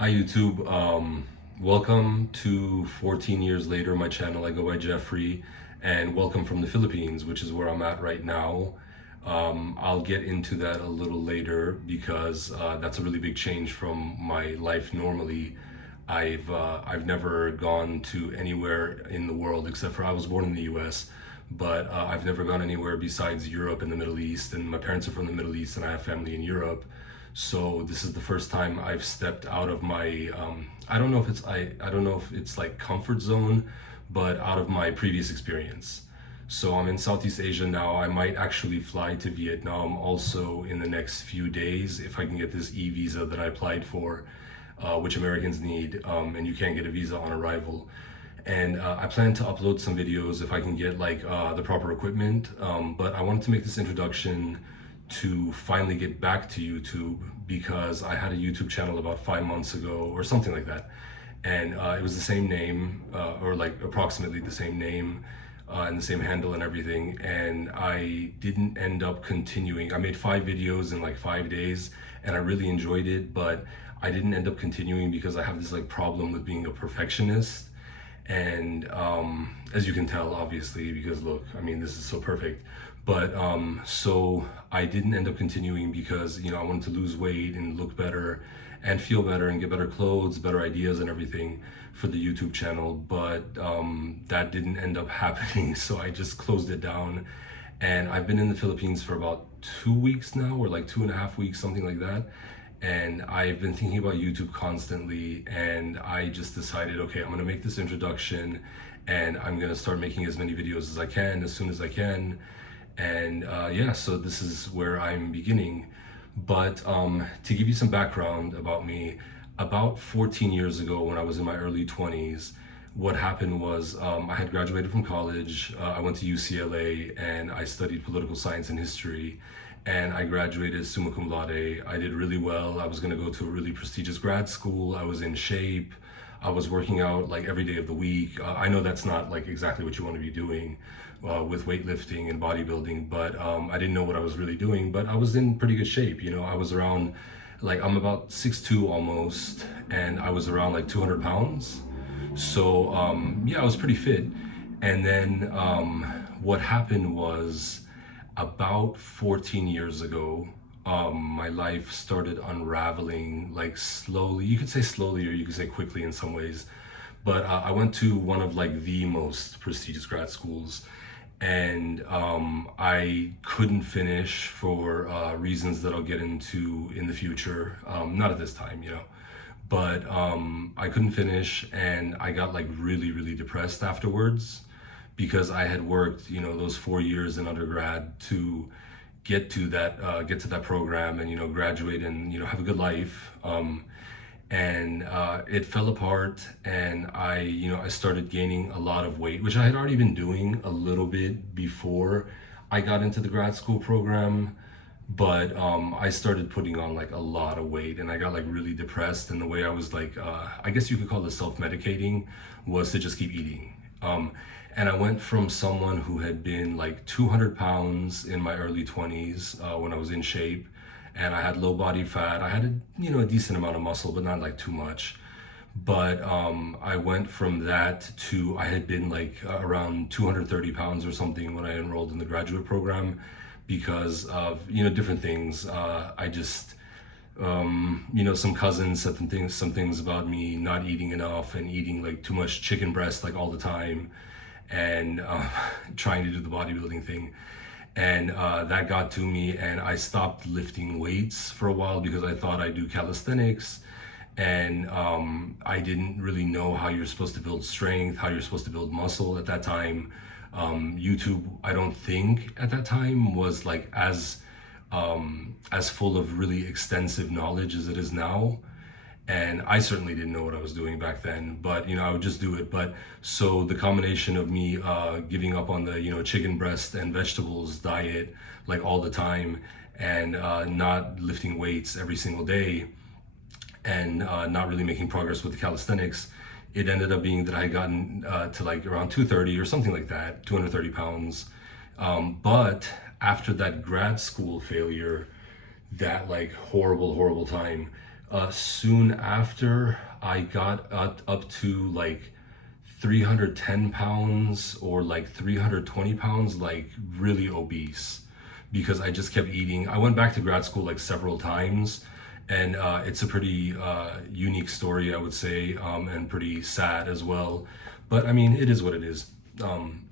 Hi YouTube. Welcome to 14 years later, my channel. I go by Jeffrey, and welcome from the Philippines, which is where I'm at right now. I'll get into that a little later because that's a really big change from my life normally. I've never gone to anywhere in the world except for I was born in the U.S., but I've never gone anywhere besides Europe and the Middle East. And my parents are from the Middle East, and I have family in Europe. So this is the first time I've stepped out of my I don't know if it's like comfort zone, but out of my previous experience. So I'm in Southeast Asia now. I might actually fly to Vietnam also in the next few days if I can get this e-visa that I applied for, which Americans need, and you can't get a visa on arrival. And I plan to upload some videos if I can get like the proper equipment. But I wanted to make this introduction to finally get back to YouTube because I had a YouTube channel about 5 months ago or something like that. And it was the same name, or like approximately the same name, and the same handle and everything. And I didn't end up continuing. I made 5 videos in like 5 days and I really enjoyed it, but I didn't end up continuing because I have this like problem with being a perfectionist. And as you can tell, obviously, because look, I mean, this is so perfect. But so I didn't end up continuing because, I wanted to lose weight and look better and feel better and get better clothes, better ideas and everything for the YouTube channel. But that didn't end up happening. So I just closed it down. And I've been in the Philippines for about 2 weeks now, or like 2.5 weeks, something like that. And I've been thinking about YouTube constantly, and I just decided, okay, I'm gonna make this introduction and I'm gonna start making as many videos as I can as soon as I can. And yeah, so this is where I'm beginning. But to give you some background about me, about 14 years ago when I was in my early 20s, what happened was I had graduated from college. I went to UCLA and I studied political science and history, and I graduated summa cum laude. I did really well. I was going to go to a really prestigious grad school. I was in shape. I was working out like every day of the week. I know that's not like exactly what you want to be doing with weightlifting and bodybuilding, but I didn't know what I was really doing, but I was in pretty good shape. I was around, like, I'm about 6'2" almost, and I was around like 200 pounds. So yeah, I was pretty fit. And then what happened was about 14 years ago, my life started unraveling, like slowly. You could say slowly or you could say quickly in some ways. But I went to one of like the most prestigious grad schools, and I couldn't finish for reasons that I'll get into in the future. Not at this time, but I couldn't finish, and I got like really, really depressed afterwards because I had worked, those 4 years in undergrad to get to that program and graduate and have a good life. And it fell apart, and I started gaining a lot of weight, which I had already been doing a little bit before I got into the grad school program. But I started putting on like a lot of weight, and I got like really depressed. And the way I was like, I guess you could call it self-medicating, was to just keep eating. And I went from someone who had been like 200 pounds in my early 20s, when I was in shape, and I had low body fat. I had a decent amount of muscle, but not like too much. But I went from that to, I had been like around 230 pounds or something when I enrolled in the graduate program because of different things. I just some cousins said some things about me not eating enough and eating like too much chicken breast like all the time, and trying to do the bodybuilding thing. And that got to me, and I stopped lifting weights for a while because I thought I'd do calisthenics. And I didn't really know how you're supposed to build strength, how you're supposed to build muscle at that time. YouTube, I don't think at that time was like as full of really extensive knowledge as it is now. And I certainly didn't know what I was doing back then, but I would just do it. But so the combination of me giving up on the chicken breast and vegetables diet like all the time, and not lifting weights every single day, and not really making progress with the calisthenics, it ended up being that I had gotten to like around 230 or something like that, 230 pounds. But after that grad school failure, that like horrible, horrible time, Soon after, I got up to like 310 pounds or like 320 pounds, like really obese, because I just kept eating. I went back to grad school like several times, and it's a pretty unique story, I would say, and pretty sad as well. But I mean, it is what it is. Um,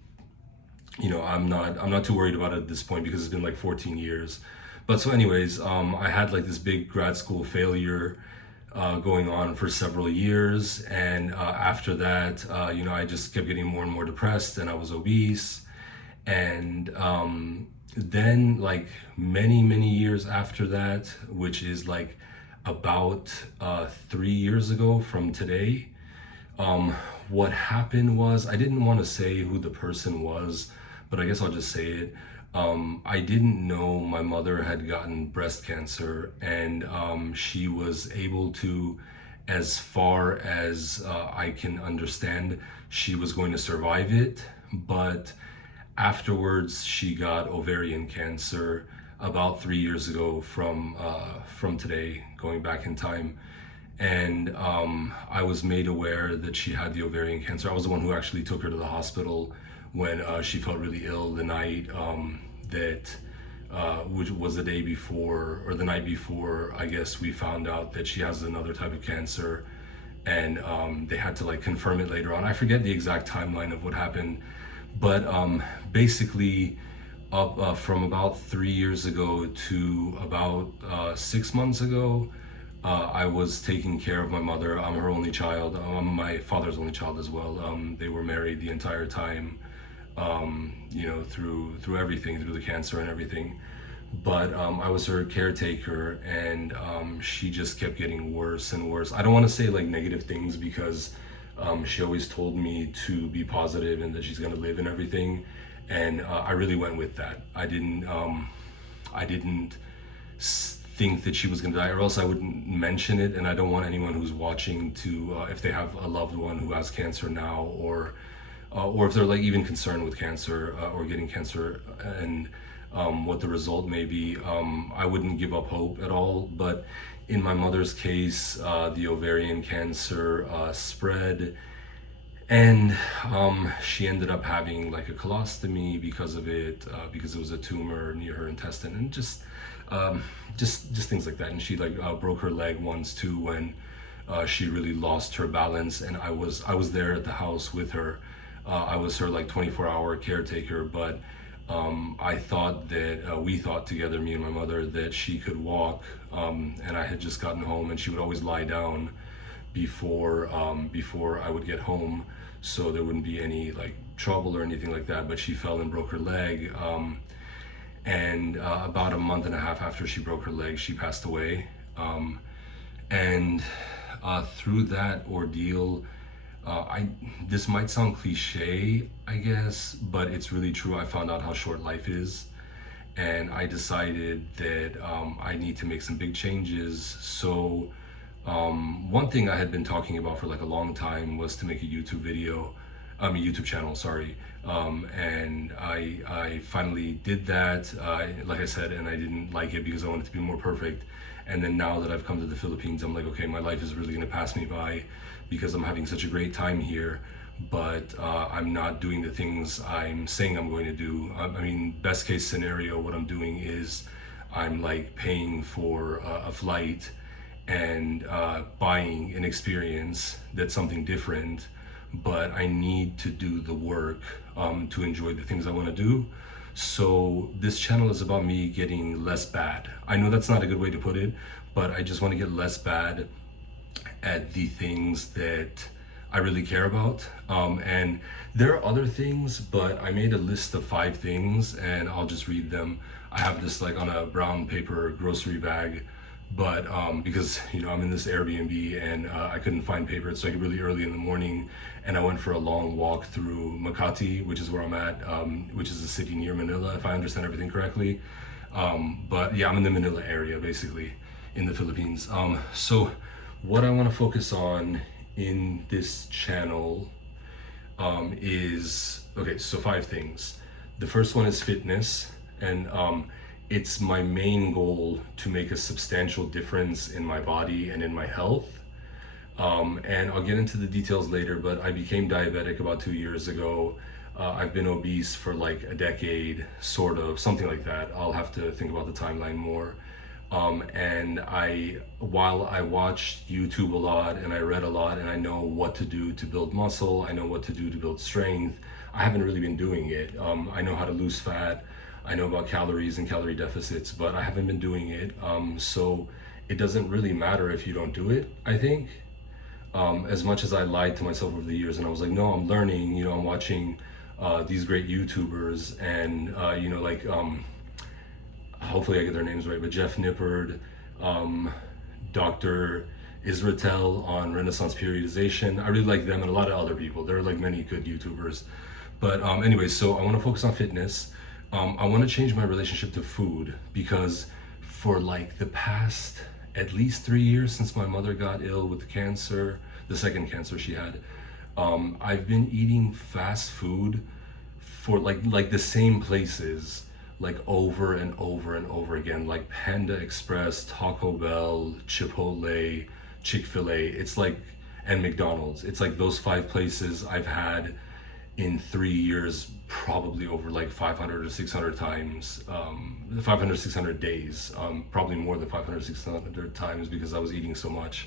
I'm not too worried about it at this point because it's been like 14 years. But so anyways, I had like this big grad school failure going on for several years, and after that, I just kept getting more and more depressed, and I was obese. And then like many years after that, which is like about 3 years ago from today, um, what happened was, I didn't want to say who the person was, but I guess I'll just say it. I didn't know my mother had gotten breast cancer, and she was able to, as far as I can understand, she was going to survive it. But afterwards, she got ovarian cancer about 3 years ago from today, going back in time. And I was made aware that she had the ovarian cancer. I was the one who actually took her to the hospital when she felt really ill the night that, which was the day before or the night before, I guess, we found out that she has another type of cancer. And they had to like confirm it later on. I forget the exact timeline of what happened, but basically, up from about 3 years ago to about 6 months ago, I was taking care of my mother. I'm her only child. I'm my father's only child as well. They were married the entire time, through everything, through the cancer and everything. But I was her caretaker, and she just kept getting worse and worse. I don't want to say like negative things because she always told me to be positive and that she's gonna live and everything, and I really went with that. I didn't think that she was gonna die, or else I wouldn't mention it. And I don't want anyone who's watching to, if they have a loved one who has cancer now, or if they're like even concerned with cancer or getting cancer, and what the result may be, I wouldn't give up hope at all. But in my mother's case, the ovarian cancer spread, and she ended up having like a colostomy because of it, because it was a tumor near her intestine, and just things like that. And she like broke her leg once too, when she really lost her balance. And I was there at the house with her. I was her like 24-hour caretaker, but I thought that we thought together, me and my mother, that she could walk, and I had just gotten home, and she would always lie down before I would get home, so there wouldn't be any like trouble or anything like that. But she fell and broke her leg, and about a month and a half after she broke her leg, she passed away. And through that ordeal, this might sound cliche, I guess, but it's really true. I found out how short life is, and I decided that I need to make some big changes. So one thing I had been talking about for like a long time was to make a YouTube channel, sorry. And I finally did that, like I said, and I didn't like it because I wanted to be more perfect. And then now that I've come to the Philippines, I'm like, okay, my life is really gonna pass me by because I'm having such a great time here, but I'm not doing the things I'm saying I'm going to do. I mean, best case scenario, what I'm doing is I'm like paying for a flight and buying an experience that's something different, but I need to do the work to enjoy the things I want to do. So this channel is about me getting less bad. I know that's not a good way to put it, but I just want to get less bad at the things that I really care about. And there are other things, but I made a list of 5 things, and I'll just read them. I have this like on a brown paper grocery bag, but because I'm in this Airbnb, and I couldn't find paper. It's like really early in the morning, and I went for a long walk through Makati, which is where I'm at, which is a city near Manila, if I understand everything correctly. But yeah, I'm in the Manila area, basically, in the Philippines. So what I want to focus on in this channel is, okay, so 5 things. The first one is fitness, and it's my main goal to make a substantial difference in my body and in my health. And I'll get into the details later, but I became diabetic about 2 years ago. I've been obese for like a decade, sort of, something like that. I'll have to think about the timeline more. And while I watched YouTube a lot and I read a lot and I know what to do to build muscle, I know what to do to build strength, I haven't really been doing it. I know how to lose fat, I know about calories and calorie deficits, but I haven't been doing it. So it doesn't really matter if you don't do it, I think. As much as I lied to myself over the years and I was like, no, I'm learning, I'm watching these great YouTubers and, hopefully I get their names right, but Jeff Nippard, Dr. Israel on Renaissance periodization. I really like them and a lot of other people. There are like many good YouTubers. But anyways, so I want to focus on fitness. I want to change my relationship to food because for like the past at least 3 years since my mother got ill with cancer, the second cancer she had, I've been eating fast food for like the same places like over and over and over again, like Panda Express, Taco Bell, Chipotle, Chick-fil-A. It's like, and McDonald's. It's like those 5 places I've had in 3 years, probably over like 500 or 600 times, 500, 600 days, probably more than 500, 600 times because I was eating so much.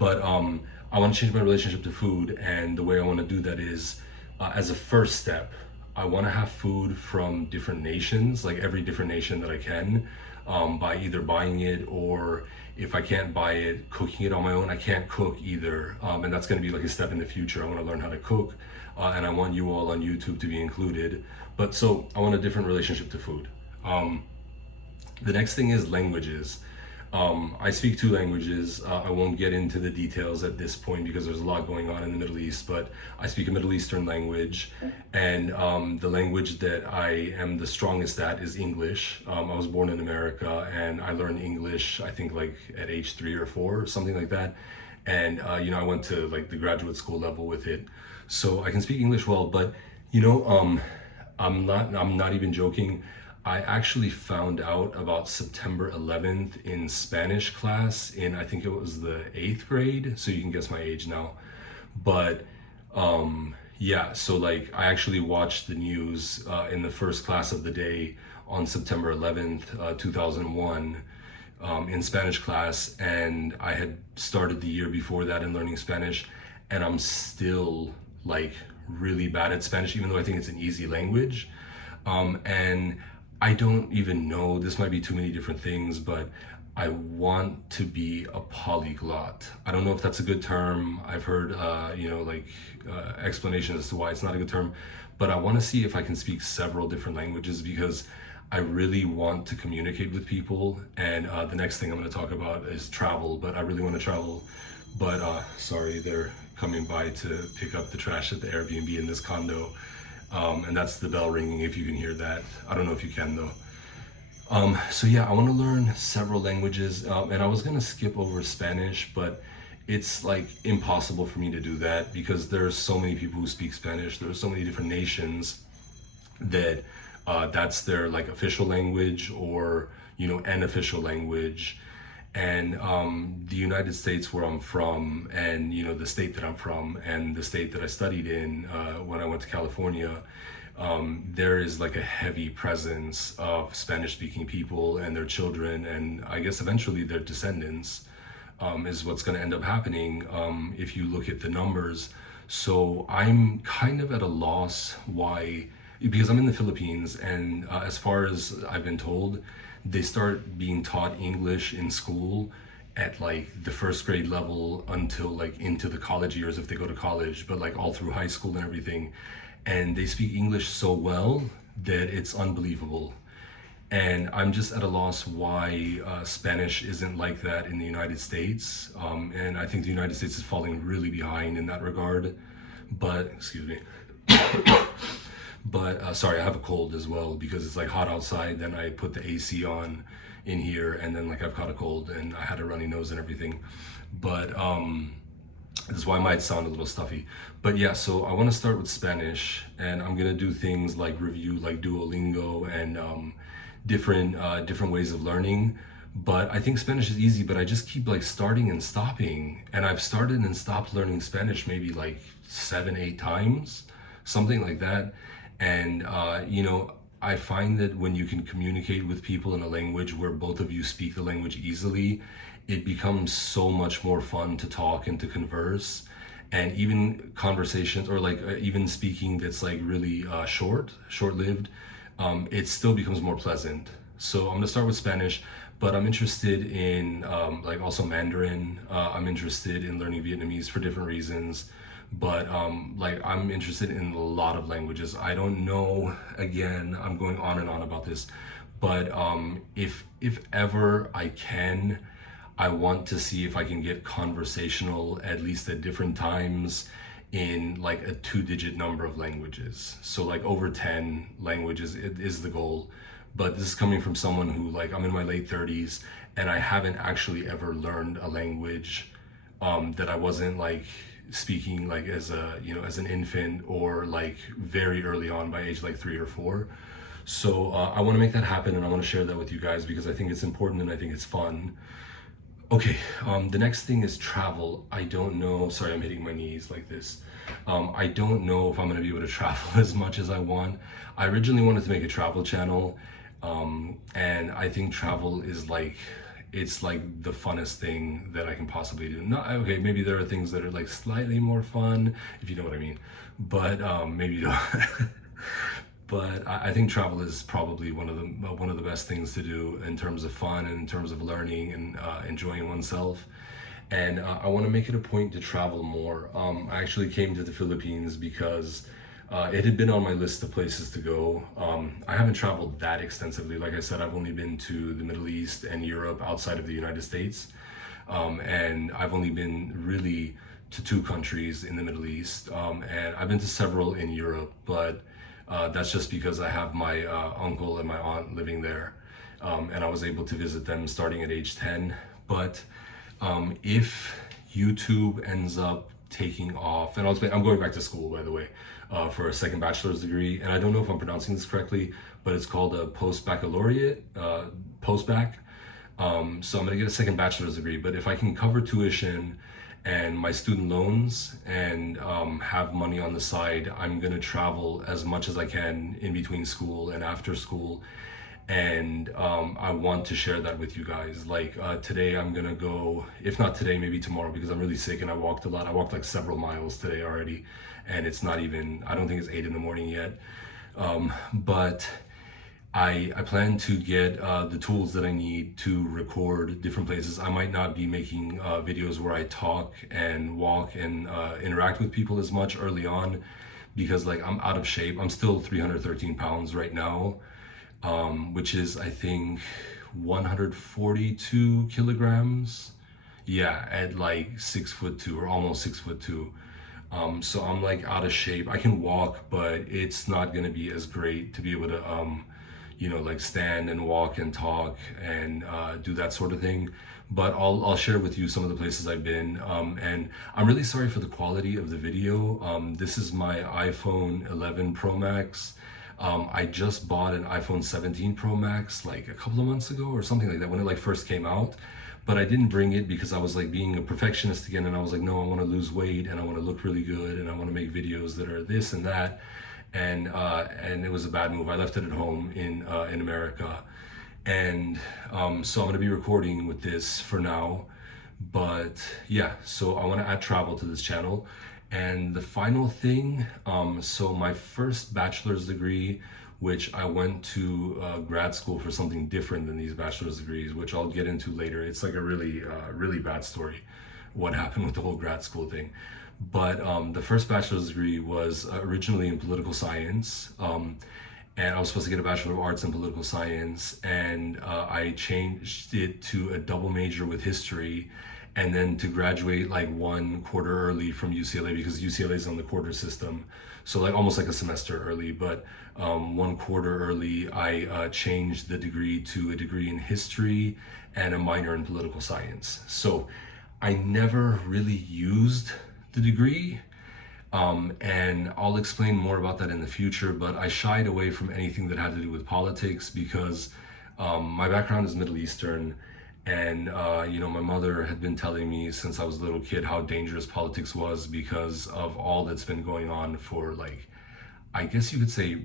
But I want to change my relationship to food, and the way I want to do that is, as a first step, I want to have food from different nations, like every different nation that I can, by either buying it or if I can't buy it, cooking it on my own. I can't cook either, and that's going to be like a step in the future. I want to learn how to cook, and I want you all on YouTube to be included. But so I want a different relationship to food. The next thing is languages. I speak 2 languages. I won't get into the details at this point because there's a lot going on in the Middle East, but I speak a Middle Eastern language, and the language that I am the strongest at is English. I was born in America and I learned English, I think like at age 3 or 4, something like that. And I went to like the graduate school level with it. So I can speak English well, but I'm not even joking. I actually found out about September 11th in Spanish class in, I think it was the 8th grade, so you can guess my age now. But yeah, so like I actually watched the news in the first class of the day on September 11th, 2001, in Spanish class, and I had started the year before that in learning Spanish, and I'm still like really bad at Spanish, even though I think it's an easy language. And I don't even know, this might be too many different things, but I want to be a polyglot. I don't know if that's a good term. I've heard, explanations as to why it's not a good term, but I want to see if I can speak several different languages because I really want to communicate with people. And the next thing I'm going to talk about is travel, but I really want to travel. But sorry, they're coming by to pick up the trash at the Airbnb in this condo. And that's the bell ringing if you can hear that. I don't know if you can though. So yeah, I want to learn several languages, and I was gonna skip over Spanish, but it's like impossible for me to do that because there are so many people who speak Spanish. There are so many different nations that that's their like official language or an official language. And the United States where I'm from, and the state that I'm from, and the state that I studied in when I went to California, there is like a heavy presence of Spanish-speaking people and their children, and I guess eventually their descendants, is what's going to end up happening if you look at the numbers. So I'm kind of at a loss why, because I'm in the Philippines, and as far as I've been told, they start being taught English in school at like the 1st grade level until like into the college years if they go to college, but like all through high school and everything. And they speak English so well that it's unbelievable. And I'm just at a loss why Spanish isn't like that in the United States. And I think the United States is falling really behind in that regard. But, excuse me. But sorry, I have a cold as well because it's like hot outside. Then I put the AC on in here, and then like I've caught a cold and I had a runny nose and everything. But that's why I might sound a little stuffy. But yeah, so I want to start with Spanish, and I'm gonna do things like review like Duolingo and different ways of learning. But I think Spanish is easy, but I just keep like starting and stopping. And I've started and stopped learning Spanish maybe like 7, 8 times, something like that. And I find that when you can communicate with people in a language where both of you speak the language easily, it becomes so much more fun to talk and to converse. And even conversations, or like even speaking that's like really short lived, it still becomes more pleasant. So I'm gonna start with Spanish, but I'm interested in like also Mandarin. I'm interested in learning Vietnamese for different reasons, but like I'm interested in a lot of languages. I don't know. Again, I'm going on and on about this, but if ever I can, I want to see if I can get conversational at least at different times in like a two-digit number of languages. So like over 10 languages is the goal. But this is coming from someone who, like, I'm in my late 30s and I haven't actually ever learned a language that I wasn't like speaking like as as an infant, or like very early on by age like 3 or 4. So I want to make that happen, and I want to share that with you guys because I think it's important and I think it's fun. Okay, the next thing is travel. I don't know, sorry, I'm hitting my knees like this. I don't know if I'm gonna be able to travel as much as I want. I originally wanted to make a travel channel, and I think travel is like, it's like the funnest thing that I can possibly do. Not, okay, maybe there are things that are like slightly more fun, if you know what I mean, but maybe you don't. But I think travel is probably one of the best things to do in terms of fun and in terms of learning and enjoying oneself. And I want to make it a point to travel more. I actually came to the Philippines because it had been on my list of places to go. I haven't traveled that extensively. Like I said, I've only been to the Middle East and Europe outside of the United States. And I've only been really to 2 countries in the Middle East. And I've been to several in Europe, but that's just because I have my uncle and my aunt living there, and I was able to visit them starting at age 10. But if YouTube ends up taking off, and I'm going back to school, by the way, for a second bachelor's degree, and I don't know if I'm pronouncing this correctly, but it's called a post-baccalaureate, post-bac. So I'm gonna get a second bachelor's degree, but if I can cover tuition and my student loans and have money on the side, I'm gonna travel as much as I can in between school and after school. And I want to share that with you guys. Like today I'm gonna go, if not today, maybe tomorrow, because I'm really sick and I walked a lot. I walked like several miles today already, and it's not even, I don't think it's 8 in the morning yet. But I plan to get the tools that I need to record different places. I might not be making videos where I talk and walk and interact with people as much early on, because like I'm out of shape. I'm still 313 pounds right now, which is I think 142 kilograms. Yeah, at like 6'2" or almost 6'2". So I'm like out of shape. I can walk, but it's not gonna be as great to be able to like stand and walk and talk and do that sort of thing. But I'll share with you some of the places I've been, and I'm really sorry for the quality of the video. This is my iPhone 11 Pro Max. I just bought an iPhone 17 Pro Max like a couple of months ago or something like that, when it like first came out. But I didn't bring it because I was like being a perfectionist again, and I was like, no, I want to lose weight and I want to look really good and I want to make videos that are this and that. And it was a bad move. I left it at home in America, and so I'm gonna be recording with this for now. But yeah, so I want to add travel to this channel. And the final thing, so my first bachelor's degree, which I went to grad school for something different than these bachelor's degrees, which I'll get into later. It's like a really bad story, what happened with the whole grad school thing. But the first bachelor's degree was originally in political science, and I was supposed to get a Bachelor of Arts in political science, and I changed it to a double major with history, and then to graduate like 1 quarter early from UCLA, because UCLA is on the quarter system, so like almost like a semester early. But 1 quarter early, I changed the degree to a degree in history and a minor in political science. So I never really used the degree, and I'll explain more about that in the future. But I shied away from anything that had to do with politics because My background is Middle Eastern, and my mother had been telling me since I was a little kid how dangerous politics was because of all that's been going on for like, I guess you could say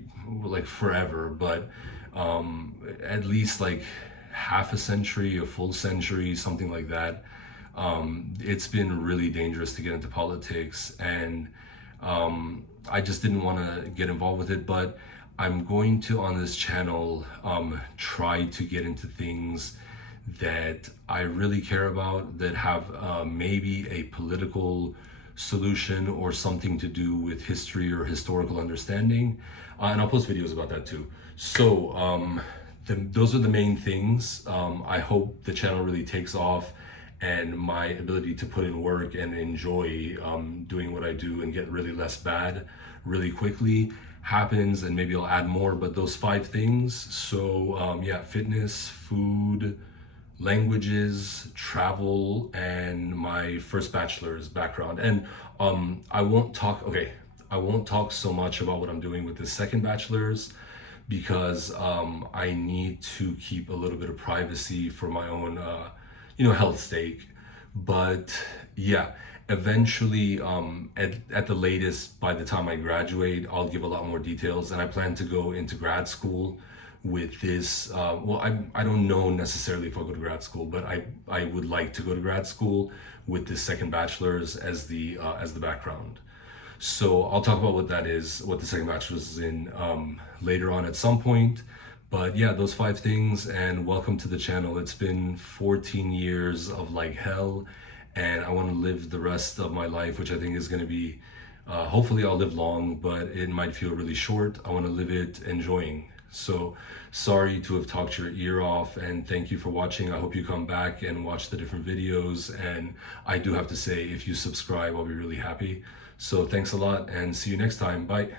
like forever, but at least like half a century, a full century, something like that. It's been really dangerous to get into politics, and I just didn't want to get involved with it. But I'm going to, on this channel, try to get into things that I really care about, that have maybe a political solution or something to do with history or historical understanding. And I'll post videos about that too. So those are the main things. I hope the channel really takes off, and my ability to put in work and enjoy doing what I do and get really less bad really quickly happens, and maybe I'll add more. But those 5 things, so yeah, fitness, food, languages, travel, and my first bachelor's background. And I won't talk so much about what I'm doing with the second bachelor's, because I need to keep a little bit of privacy for my own health stake. But yeah, eventually, at the latest, by the time I graduate, I'll give a lot more details. And I plan to go into grad school with this. I don't know necessarily if I'll go to grad school, but I would like to go to grad school with this second bachelor's as the background. So I'll talk about what that is, what the second bachelor's is in, later on at some point. But yeah, those 5 things, and welcome to the channel. It's been 14 years of like hell, and I want to live the rest of my life, which I think is going to be, hopefully I'll live long, but it might feel really short. I want to live it enjoying. So sorry to have talked your ear off, and thank you for watching. I hope you come back and watch the different videos. And I do have to say, if you subscribe, I'll be really happy. So thanks a lot, and see you next time. Bye.